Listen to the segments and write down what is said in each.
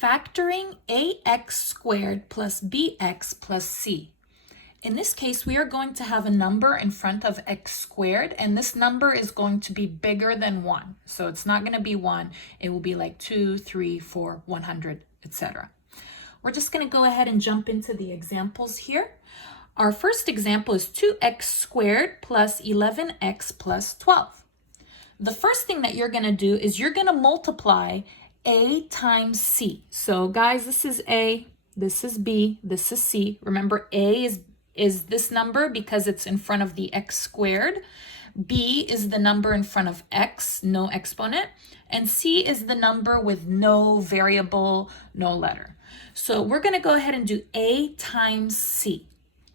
Factoring ax squared plus bx plus c. In this case, we are going to have a number in front of x squared, and this number is going to be bigger than 1. So it's not going to be 1. It will be like 2, 3, 4, 100, etc. We're just going to go ahead and jump into the examples here. Our first example is 2x squared plus 11x plus 12. The first thing that you're going to do is you're going to multiply a times c. So guys, this is a, this is b, this is c. Remember, a is this number because it's in front of the x squared. B is the number in front of x, no exponent. And c is the number with no variable, no letter. So we're going to go ahead and do a times c.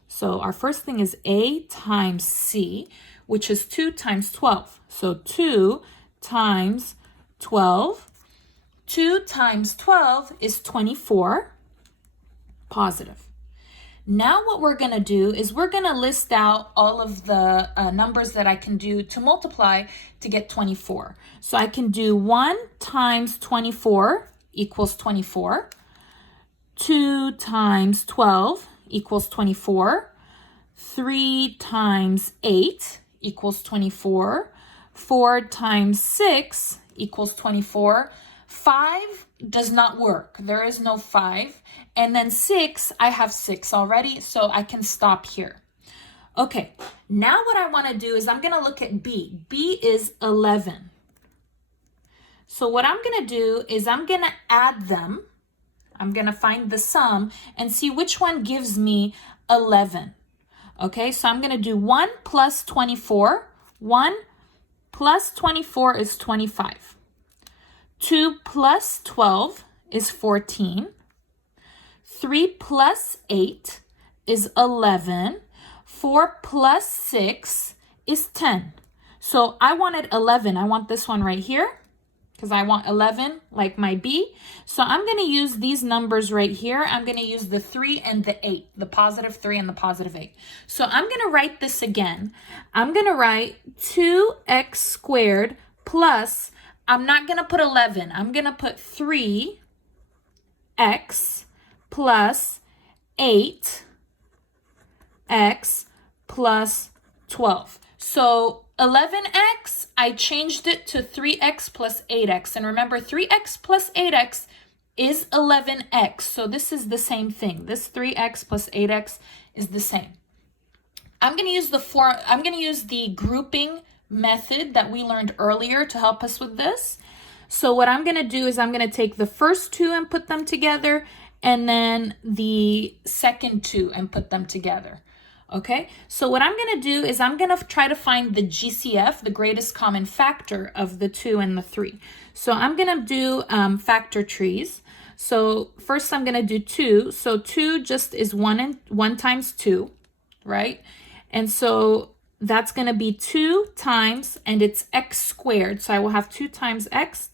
So our first thing is a times c, which is 2 times 12. So 2 times 12. 2 times 12 is 24, positive. Now what we're going to do is we're going to list out all of the numbers that I can do to multiply to get 24. So I can do 1 times 24 equals 24. 2 times 12 equals 24. 3 times 8 equals 24. 4 times 6 equals 24. 5 does not work. There is no 5. And then 6, I have 6 already, so I can stop here. Okay, now what I want to do is I'm going to look at B. B is 11. So what I'm going to do is I'm going to add them. I'm going to find the sum and see which one gives me 11. Okay, so I'm going to do 1 plus 24. 1 plus 24 is 25. 2 plus 12 is 14. 3 plus 8 is 11. 4 plus 6 is 10. So I wanted 11. I want this one right here because I want 11 like my B. So I'm going to use these numbers right here. I'm going to use the 3 and the 8, the positive 3 and the positive 8. So I'm going to write this again. I'm going to write 2x squared plus, I'm not going to put 11. I'm going to put 3x plus 8x plus 12. So 11x, I changed it to 3x plus 8x. And remember, 3x plus 8x is 11x. So this is the same thing. This 3x plus 8x is the same. I'm going to use the grouping method that we learned earlier to help us with this. So what I'm going to do is I'm going to take the first two and put them together, and then the second two and put them together. Okay, so what I'm going to do is I'm going to try to find the GCF, the greatest common factor of the 2 and the 3. So I'm going to do factor trees. So first I'm going to do 2. So 2 just is 1 times 2, right? And so that's going to be 2 times, and it's x squared. So I will have 2 times x.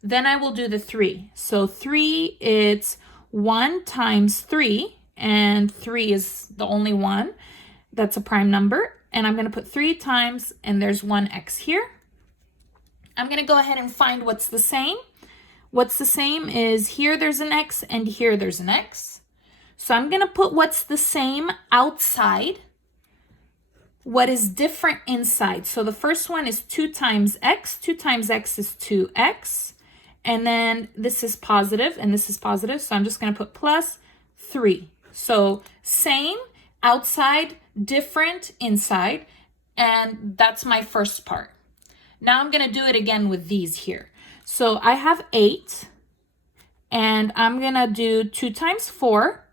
Then I will do the 3. So 3, it's 1 times 3, and 3 is the only one that's a prime number. And I'm going to put 3 times, and there's 1x here. I'm going to go ahead and find what's the same. What's the same is here there's an x, and here there's an x. So I'm going to put what's the same outside. What is different inside? So the first one is 2 times x. 2 times x is 2x. And then this is positive and this is positive. So I'm just going to put plus 3. So same outside, different inside. And that's my first part. Now I'm going to do it again with these here. So I have 8. And I'm going to do 2 times 4.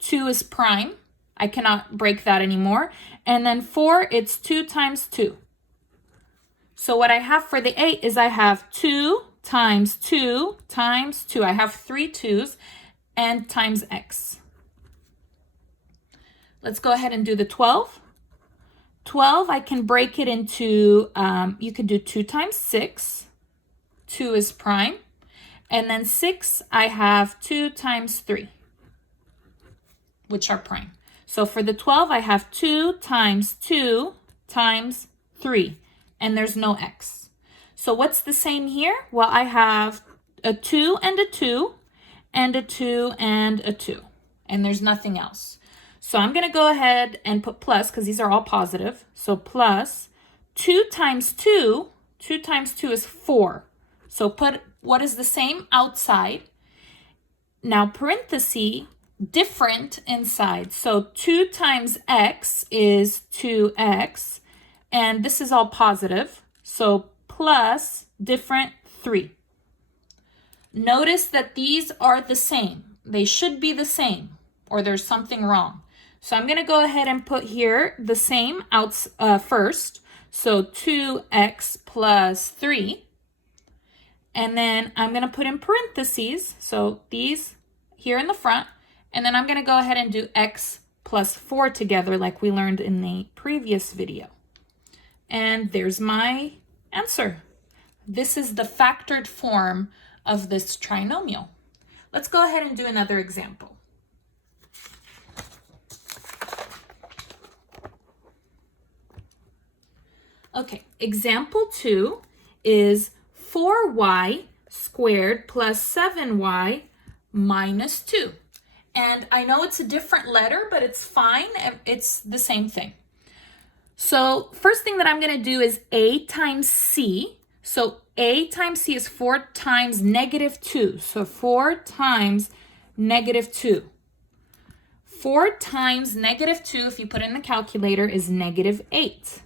2 is prime. I cannot break that anymore. And then 4, it's 2 times 2. So what I have for the 8 is I have 2 times 2 times 2. I have 3 2's and times x. Let's go ahead and do the 12. 12, I can break it into, you could do 2 times 6. 2 is prime. And then 6, I have 2 times 3, which are prime. So for the 12, I have 2 times 2 times 3, and there's no x. So what's the same here? Well, I have a 2 and a 2 and a 2 and a 2. And there's nothing else. So I'm going to go ahead and put plus because these are all positive. So plus 2 times 2, 2 times 2 is 4. So put what is the same outside. Now parenthesis, different inside. So 2 times x is 2x. And this is all positive. So plus different 3. Notice that these are the same. They should be the same or there's something wrong. So I'm going to go ahead and put here the same first. So 2x plus 3. And then I'm going to put in parentheses. So these here in the front. And then I'm going to go ahead and do x plus 4 together like we learned in the previous video. And there's my answer. This is the factored form of this trinomial. Let's go ahead and do another example. Okay, example 2 is 4y squared plus 7y minus 2. And I know it's a different letter, but it's fine. It's the same thing. So first thing that I'm going to do is a times c. So a times c is 4 times negative 2. So 4 times negative 2. 4 times negative 2, if you put in the calculator, is negative 8.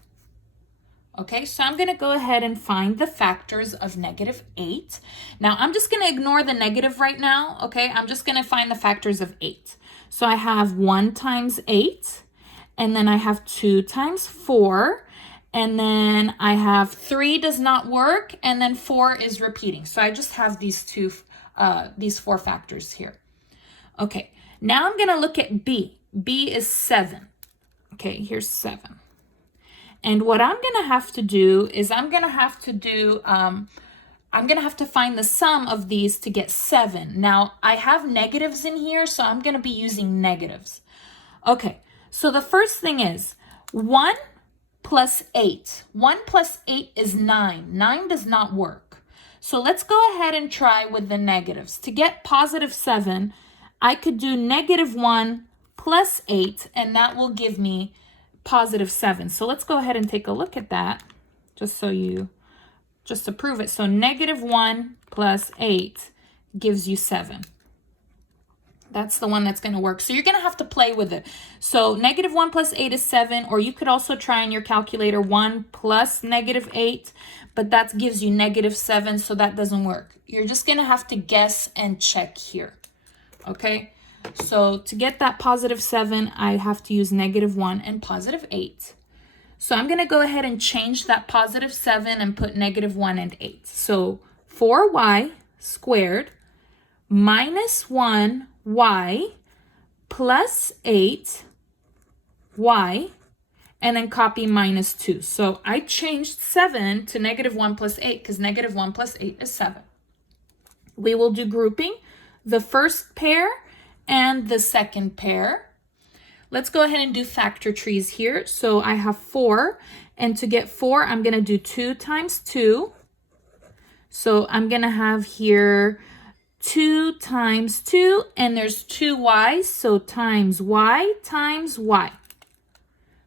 Okay, so I'm going to go ahead and find the factors of negative 8. Now, I'm just going to ignore the negative right now, okay? I'm just going to find the factors of 8. So I have 1 times 8, and then I have 2 times 4, and then I have 3 does not work, and then 4 is repeating. So I just have these 4 factors here. Okay, now I'm going to look at B. B is 7. Okay, here's 7. And what I'm going to have to do is I'm going to have to find the sum of these to get 7. Now, I have negatives in here, so I'm going to be using negatives. Okay, so the first thing is 1 plus 8. 1 plus 8 is 9. 9 does not work. So let's go ahead and try with the negatives. To get positive 7, I could do negative 1 plus 8, and that will give me positive 7. So let's go ahead and take a look at that just to prove it. So negative 1 plus 8 gives you 7. That's the one that's going to work. So you're going to have to play with it. So negative 1 plus 8 is 7, or you could also try in your calculator 1 plus negative 8, but that gives you negative 7, so that doesn't work. You're just going to have to guess and check here. Okay? So to get that positive 7, I have to use negative 1 and positive 8. So I'm going to go ahead and change that positive 7 and put negative 1 and 8. So 4y squared minus 1y plus 8y, and then copy minus 2. So I changed 7 to negative 1 plus 8 because negative 1 plus 8 is 7. We will do grouping, the first pair and the second pair. Let's go ahead and do factor trees here. So I have 4, and to get 4, I'm going to do 2 times 2. So I'm going to have here 2 times 2, and there's 2 y's, so times y times y.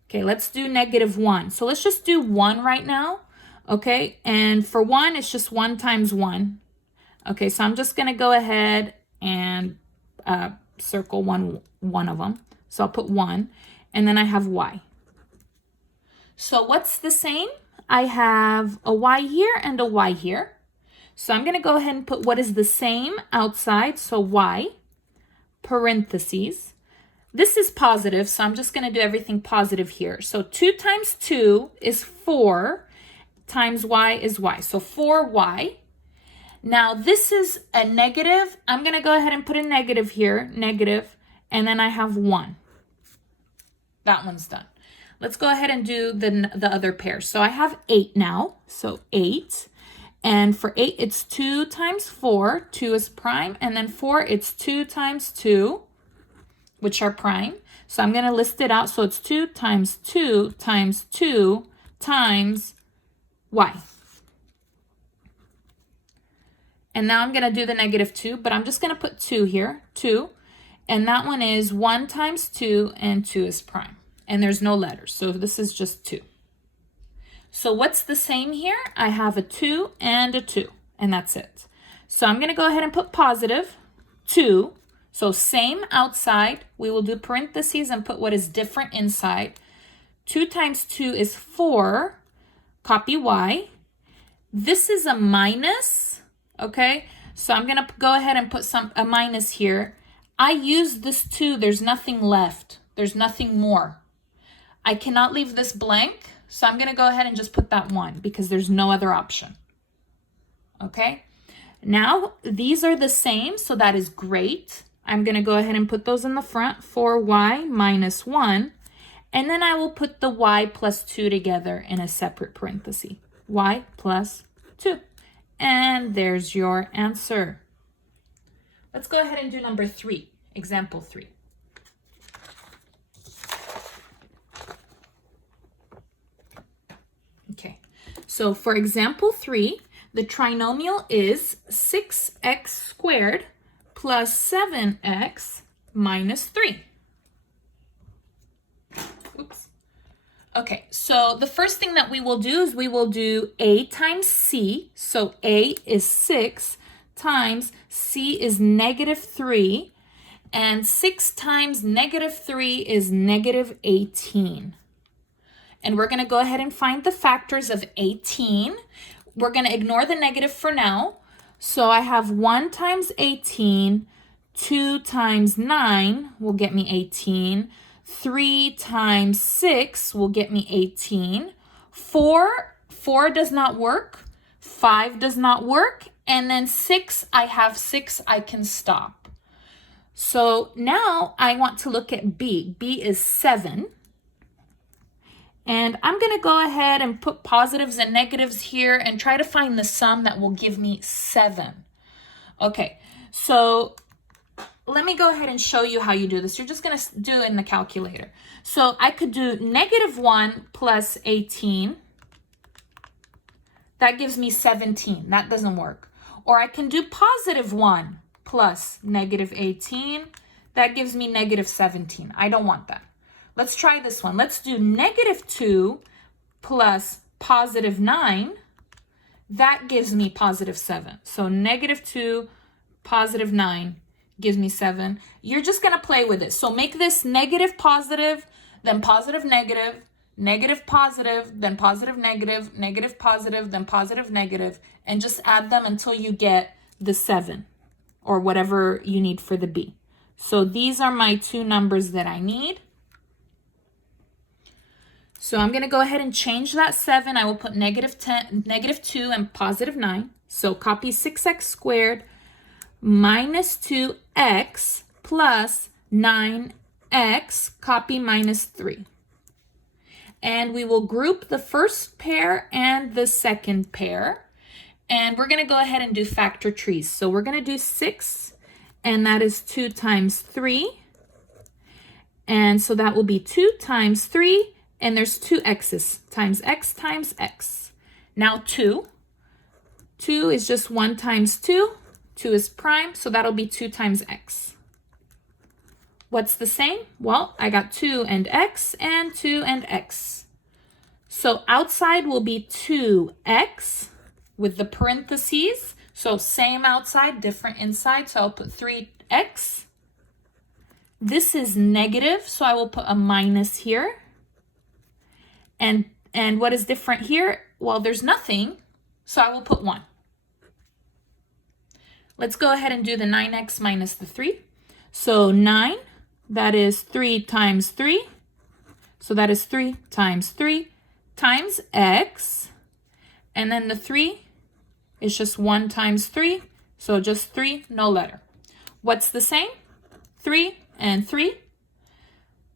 Okay, let's do negative 1. So let's just do 1 right now, okay? And for 1, it's just 1 times 1. Okay, so I'm just going to go ahead and circle one of them. So I'll put 1, and then I have y. So what's the same? I have a y here and a y here. So I'm going to go ahead and put what is the same outside, so y, parentheses. This is positive, so I'm just going to do everything positive here. So 2 times 2 is 4, times y is y, so 4y. Now this is a negative. I'm going to go ahead and put a negative here, negative, and then I have 1. That one's done. Let's go ahead and do the other pair. So I have 8 now, so 8. And for 8, it's 2 times 4. 2 is prime. And then 4, it's 2 times 2, which are prime. So I'm going to list it out. So it's 2 times 2 times 2 times y. And now I'm going to do the -2, but I'm just going to put 2 here, 2. And that one is 1 times 2, and 2 is prime. And there's no letters, so this is just 2. So what's the same here? I have a 2 and a 2, and that's it. So I'm going to go ahead and put positive 2. So same outside. We will do parentheses and put what is different inside. 2 times 2 is 4. Copy y. This is a minus, okay? So I'm going to go ahead and put a minus here. I use this 2. There's nothing left. There's nothing more. I cannot leave this blank, so I'm going to go ahead and just put that 1 because there's no other option. Okay? Now, these are the same, so that is great. I'm going to go ahead and put those in the front, 4y minus 1. And then I will put the y plus 2 together in a separate parenthesis. Y plus 2. And there's your answer. Let's go ahead and do number 3, example 3. Okay, so for example 3, the trinomial is 6x squared plus 7x minus 3. Oops. Okay, so the first thing that we will do is we will do a times c. So a is 6 times c is -3. And 6 times -3 is -18. And we're going to go ahead and find the factors of 18. We're going to ignore the negative for now. So I have 1 times 18, 2 times 9 will get me 18. 3 times 6 will get me 18. 4 does not work. 5 does not work. And then 6, I have 6, I can stop. So now I want to look at B. B is 7. And I'm going to go ahead and put positives and negatives here and try to find the sum that will give me 7. Okay, so let me go ahead and show you how you do this. You're just going to do it in the calculator. So I could do -1 plus 18. That gives me 17. That doesn't work. Or I can do +1 plus -18. That gives me -17. I don't want that. Let's try this one. Let's do -2 plus +9. That gives me +7. So -2, +9 gives me 7. You're just going to play with it. So make this negative positive, then positive negative, negative positive, then positive negative, negative positive, then positive negative, and just add them until you get the 7 or whatever you need for the B. So these are my 2 numbers that I need. So I'm going to go ahead and change that 7. I will put -2 and +9. So copy 6x squared minus 2x plus 9x, copy -3. And we will group the first pair and the second pair. And we're going to go ahead and do factor trees. So we're going to do 6, and that is 2 times 3. And so that will be 2 times 3. And there's 2 x's, times x. Now 2. 2 is just 1 times 2. 2 is prime, so that'll be 2 times x. What's the same? Well, I got 2 and x and 2 and x. So outside will be 2x with the parentheses. So same outside, different inside. So I'll put 3x. This is negative, so I will put a minus here. And what is different here? Well, there's nothing, so I will put 1. Let's go ahead and do the 9x minus the 3. So 9, that is 3 times 3. So that is 3 times 3 times x. And then the 3 is just 1 times 3. So just 3, no letter. What's the same? 3 and 3.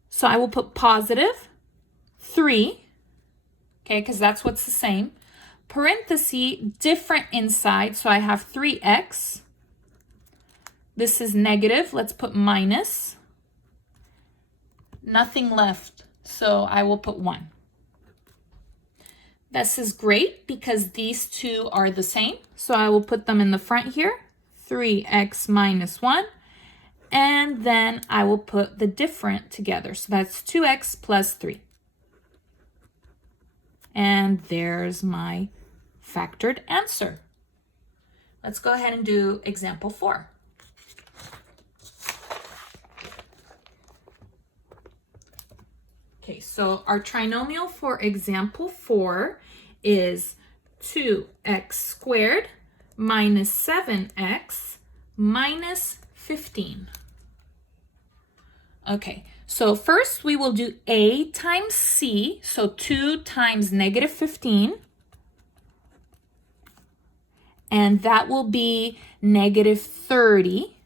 So I will put positive 3. Okay, because that's what's the same. Parenthesis, different inside, so I have 3x. This is negative, let's put minus. Nothing left, so I will put 1. This is great because these two are the same. So I will put them in the front here, 3x minus 1. And then I will put the different together. So that's 2x plus 3. And there's my factored answer. Let's go ahead and do example 4. Okay, so our trinomial for example 4 is 2x squared minus 7x minus 15. Okay, so first we will do a times c, so 2 times negative 15. And that will be negative 30.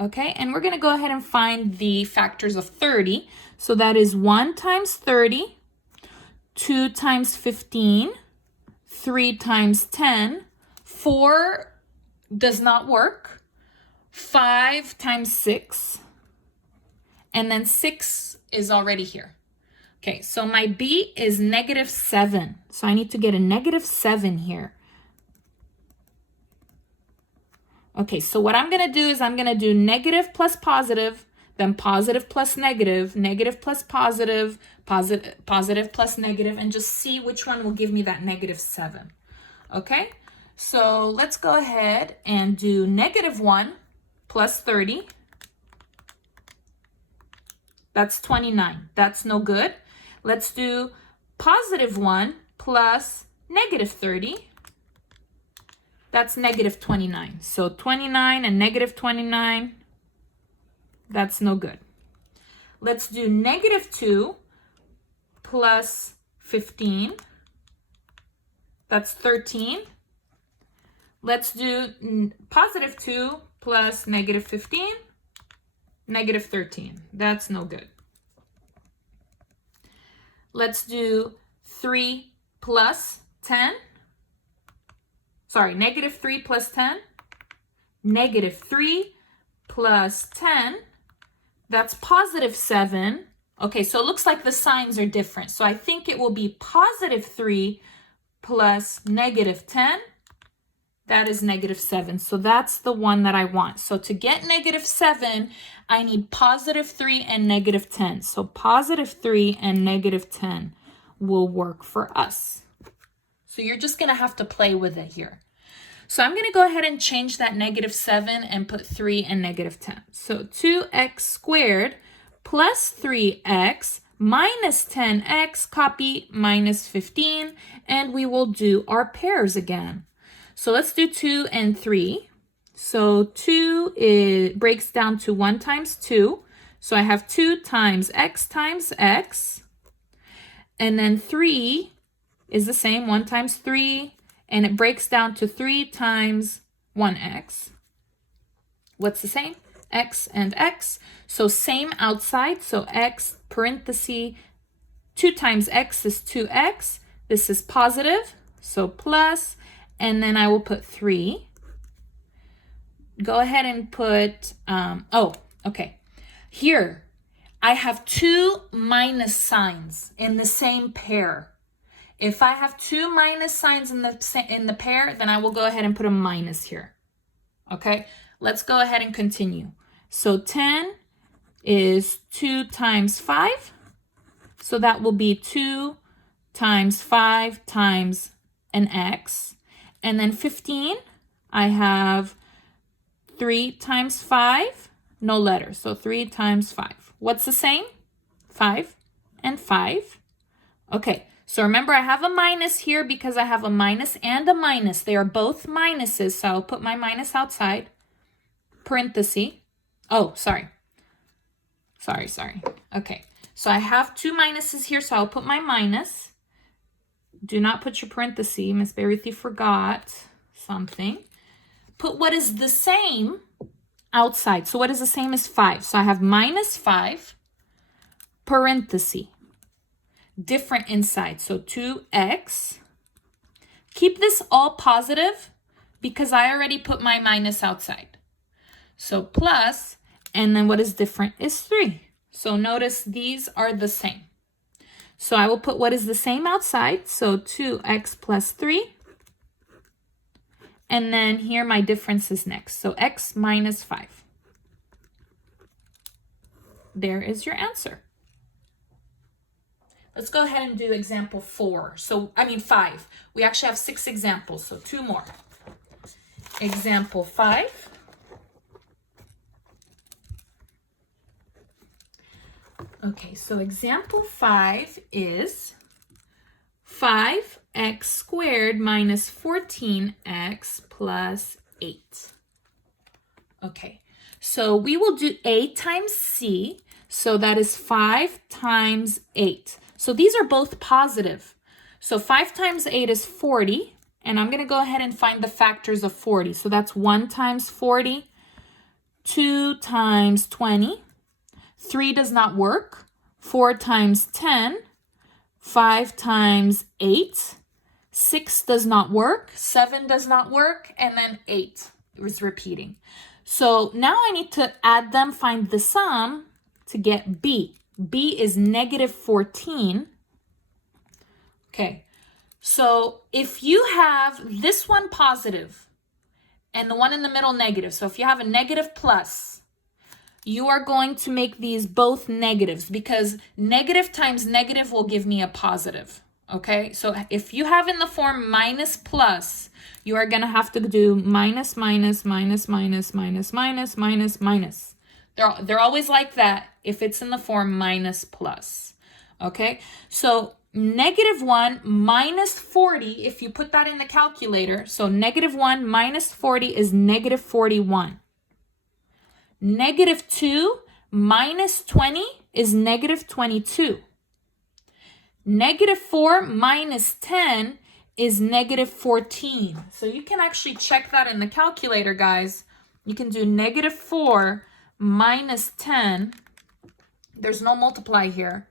Okay, and we're going to go ahead and find the factors of 30. So that is 1 times 30, 2 times 15, 3 times 10, 4 does not work, 5 times 6, and then 6 is already here. Okay, so my b is negative 7. So I need to get a negative 7 here. Okay, so what I'm going to do is I'm going to do negative plus positive, then positive plus negative, negative plus positive, positive plus negative, and just see which one will give me that negative 7. Okay, so let's go ahead and do negative 1 plus 30. That's 29. That's no good. Let's do positive 1 plus negative 30. That's negative 29. So 29 and negative 29, that's no good. Let's do negative 2 plus 15. That's 13. Let's do positive 2 plus negative 15. Negative 13. That's no good. Let's do 3 plus 10. Sorry, negative 3 plus 10. Negative 3 plus 10. That's positive 7. Okay, so it looks like the signs are different. So I think it will be positive 3 plus negative 10. That is negative 7. So that's the one that I want. So to get negative 7, I need positive 3 and negative 10. So positive 3 and negative 10 will work for us. So you're just going to have to play with it here. So I'm going to go ahead and change that negative 7 and put 3 and negative 10. So 2x squared plus 3x minus 10x, copy minus 15, and we will do our pairs again. So let's do 2 and 3. So 2 breaks down to 1 times 2. So I have 2 times x, and then 3 is the same, 1 times 3, and it breaks down to 3 times 1x. What's the same? X and x. So same outside, so x parenthesis, 2 times x is 2x. This is positive, so plus, and then I will put 3. Go ahead and put, okay. Here, I have 2 minus signs in the same pair. If I have 2 minus signs in the pair, then I will go ahead and put a minus here. Okay, let's go ahead and continue. So 10 is 2 times 5. So that will be 2 times 5 times an x. And then 15, I have 3 times 5, no letters. So 3 times 5. What's the same? 5 and 5. Okay. So remember, I have a minus here because I have a minus and a minus. They are both minuses, so I'll put my minus outside. Parenthesis. Oh, sorry. Sorry. Okay, so I have 2 minuses here, so I'll put my minus. Do not put your parenthesis. Miss Berry forgot something. Put what is the same outside. So what is the same as 5? So I have minus 5, parenthesis. Different inside, so 2x. Keep this all positive because I already put my minus outside. So plus, and then what is different is 3. So notice these are the same. So I will put what is the same outside. So 2x plus 3. And then here my difference is next. So x minus 5. There is your answer. Let's go ahead and do example 4. 5. We actually have 6 examples, so 2 more. Example 5. Okay, so example 5 is 5x squared minus 14x plus 8. Okay, so we will do a times c, so that is 5 times 8. So these are both positive. So 5 times 8 is 40, and I'm going to go ahead and find the factors of 40. So that's 1 times 40, 2 times 20, 3 does not work, 4 times 10, 5 times 8, 6 does not work, 7 does not work, and then 8 is repeating. So now I need to add them, find the sum to get b. b is negative 14. Okay, so if you have this one positive and the one in the middle negative, so if you have a negative plus, you are going to make these both negatives because negative times negative will give me a positive. Okay, so if you have in the form minus plus, you are going to have to do minus, minus, minus, minus, minus, minus, minus, minus. They're always like that if it's in the form minus plus. Okay, so negative 1 minus 40, if you put that in the calculator, so negative 1 minus 40 is negative 41. Negative 2 minus 20 is negative 22. Negative 4 minus 10 is negative 14. So you can actually check that in the calculator, guys. You can do negative 4 minus 10. There's no multiply here.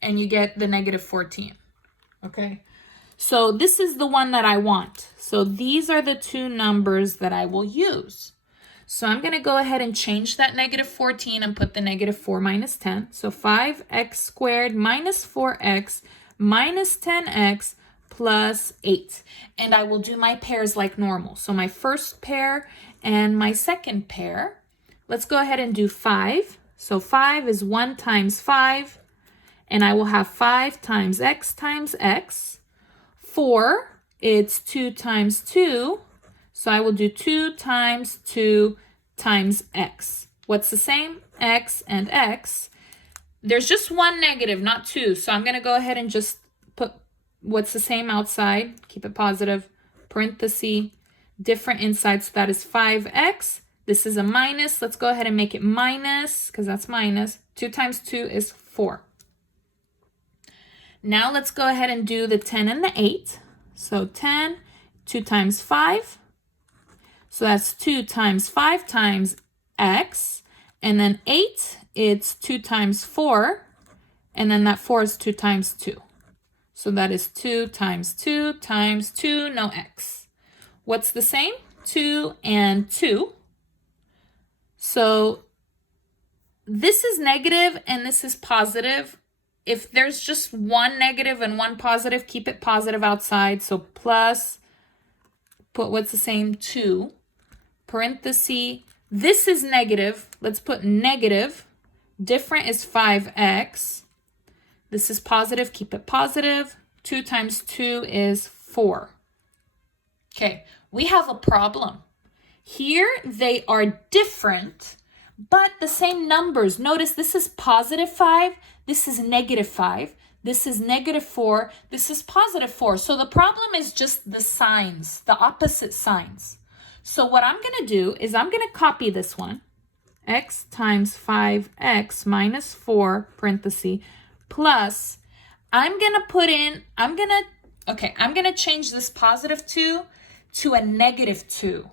And you get the negative 14. Okay? So this is the one that I want. So these are the two numbers that I will use. So I'm going to go ahead and change that negative 14 and put the negative 4 minus 10. So 5x squared minus 4x minus 10x plus 8. And I will do my pairs like normal. So my first pair and my second pair. Let's go ahead and do 5. So 5 is 1 times 5. And I will have 5 times x times x. 4, it's 2 times 2. So I will do 2 times 2 times x. What's the same? X and x. There's just one negative, not two. So I'm going to go ahead and just put what's the same outside. Keep it positive. Parenthesis. Different inside. So that is 5x. This is a minus. Let's go ahead and make it minus because that's minus. 2 times 2 is 4. Now let's go ahead and do the 10 and the 8. So 10, 2 times 5. So that's 2 times 5 times x. And then 8, it's 2 times 4. And then that 4 is 2 times 2. So that is 2 times 2 times 2, no x. What's the same? 2 and 2. So this is negative and this is positive. If there's just one negative and one positive, keep it positive outside. So plus, put what's the same? 2. Parenthesis, this is negative. Let's put negative. Different is 5x. This is positive. Keep it positive. 2 times 2 is 4. Okay, we have a problem. Here they are different, but the same numbers. Notice this is positive 5. This is negative 5. This is negative 4. This is positive 4. So the problem is just the signs, the opposite signs. So what I'm going to do is I'm going to copy this one. X times 5x minus 4, parenthesis, plus, I'm going to change this positive 2 to a negative 2.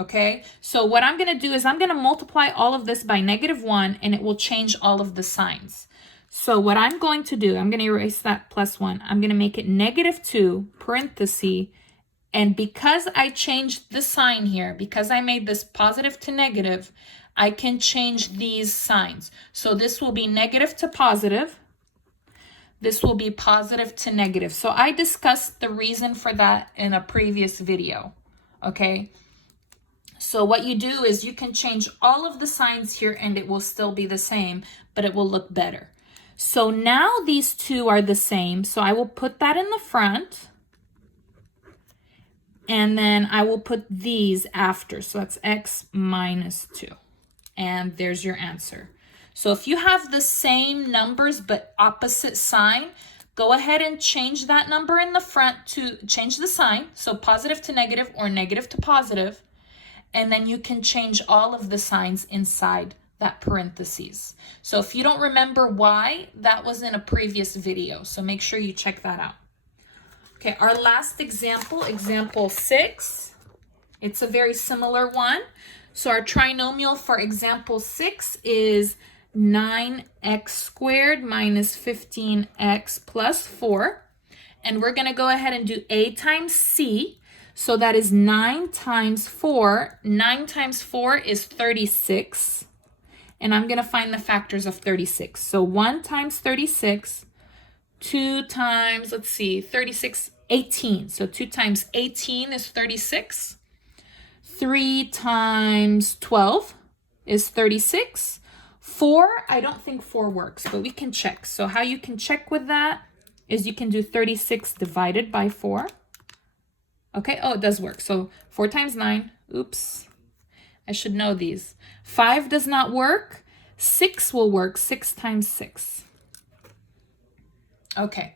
Okay, so what I'm going to do is I'm going to multiply all of this by negative 1 and it will change all of the signs. So what I'm going to do, I'm going to erase that plus 1. I'm going to make it negative 2, parenthesis, and because I changed the sign here, because I made this positive to negative, I can change these signs. So this will be negative to positive. this will be positive to negative. So I discussed the reason for that in a previous video, okay? So what you do is you can change all of the signs here and it will still be the same, but it will look better. So now these two are the same. So I will put that in the front. And then I will put these after. So that's x minus 2. And there's your answer. So if you have the same numbers but opposite sign, go ahead and change that number in the front to change the sign. So positive to negative or negative to positive. And then you can change all of the signs inside that parentheses. So if you don't remember why, that was in a previous video. So make sure you check that out. Okay, our last example, example 6. It's a very similar one. So our trinomial for example 6 is 9x squared minus 15x plus 4. And we're going to go ahead and do a times c. So that is 9 times 4. 9 times 4 is 36. And I'm going to find the factors of 36. So 1 times 36, 2 times, let's see, 36, 18. So 2 times 18 is 36. 3 times 12 is 36. 4, I don't think 4 works, but we can check. So how you can check with that is you can do 36 divided by 4. Okay, oh, it does work. So 4 times 9, oops, I should know these. 5 does not work. 6 will work, 6 times 6. Okay,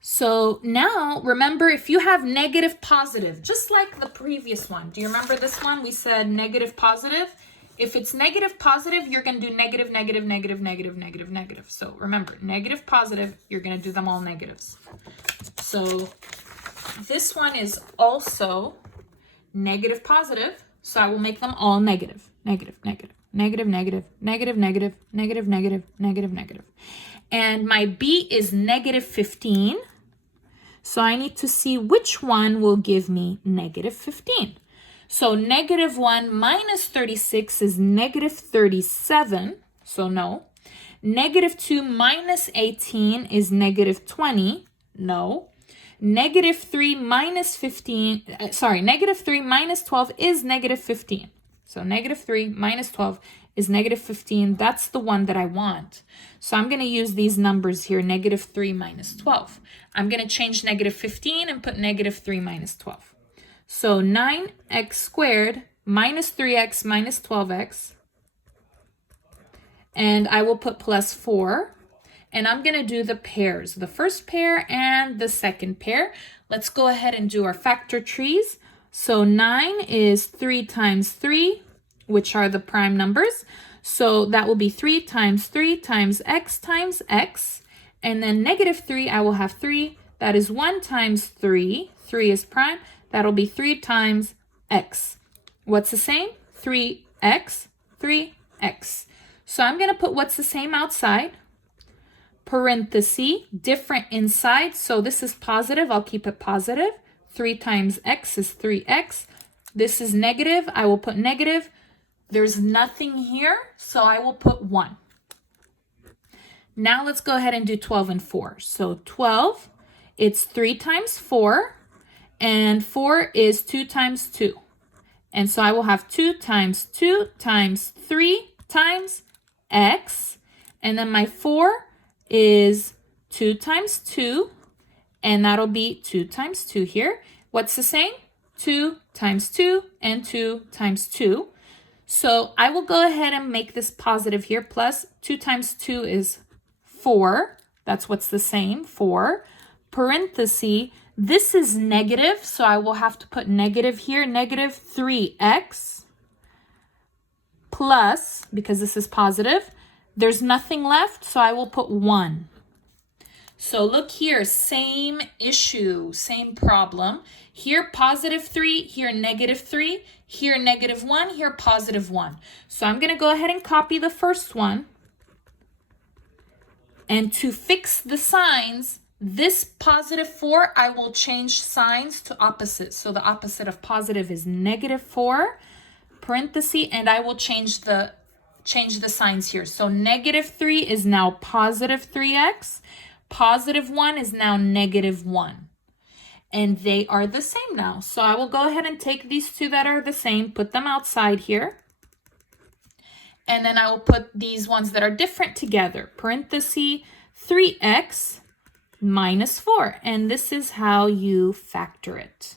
so now remember, if you have negative positive, just like the previous one, do you remember this one? We said negative positive. If it's negative positive, you're going to do negative, negative, negative, negative, negative, negative. So remember, negative positive, you're going to do them all negatives. So this one is also negative positive. So I will make them all negative, negative, negative, negative, negative, negative, negative, negative, negative, negative, negative. And my b is negative 15. So I need to see which one will give me negative 15. So negative 1 minus 36 is negative 37. So no. Negative 2 minus 18 is negative 20. No. Negative 3 minus 15, negative 3 minus 12 is negative 15. So negative 3 minus 12 is negative 15. That's the one that I want. So I'm going to use these numbers here, negative 3 minus 12. I'm going to change negative 15 and put negative 3 minus 12. So 9x squared minus 3x minus 12x. And I will put plus 4. And I'm going to do the pairs, the first pair and the second pair. Let's go ahead and do our factor trees. So 9 is 3 times 3, which are the prime numbers. So that will be 3 times x. And then negative 3, I will have 3. That is 1 times 3. 3 is prime. That'll be 3 times x. What's the same? 3x, 3x. So I'm going to put what's the same outside. Parenthesis, different inside. So this is positive. I'll keep it positive. 3 times x is 3x. This is negative. I will put negative. There's nothing here, so I will put 1. Now let's go ahead and do 12 and 4. So 12, it's 3 times 4. And 4 is 2 times 2. And so I will have 2 times 2 times 3 times x. And then my 4 is 2 times 2. And that'll be 2 times 2 here. What's the same? 2 times 2 and 2 times 2. So I will go ahead and make this positive here. Plus 2 times 2 is 4. That's what's the same, 4. Parenthesis. This is negative, so I will have to put negative here, negative 3x plus, because this is positive, there's nothing left, so I will put 1. So look here, same issue, same problem. Here, positive 3, here, negative 3, here, negative 1, here, positive 1. So I'm going to go ahead and copy the first one. And to fix the signs, this positive 4, I will change signs to opposite. So the opposite of positive is negative 4, parenthesis, and I will change the signs here. So negative 3 is now positive 3x. positive 1 is now negative 1. And they are the same now. So I will go ahead and take these two that are the same, put them outside here. And then I will put these ones that are different together. Parenthesis 3x minus 4. And this is how you factor it.